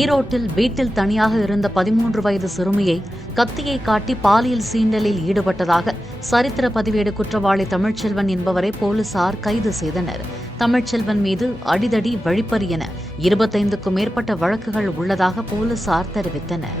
ஈரோட்டில் வீட்டில் தனியாக இருந்த பதிமூன்று வயது சிறுமியை கத்தியை காட்டி பாலியல் சீண்டலில் ஈடுபட்டதாக சரித்திர பதிவேடு குற்றவாளி தமிழ்ச்செல்வன் என்பவரை போலீசார் கைது செய்தனர். தமிழ்ச்செல்வன் மீது அடிதடி வழிப்பறி என இருபத்தைந்துக்கும் மேற்பட்ட வழக்குகள் உள்ளதாக போலீசார் தெரிவித்தனர்.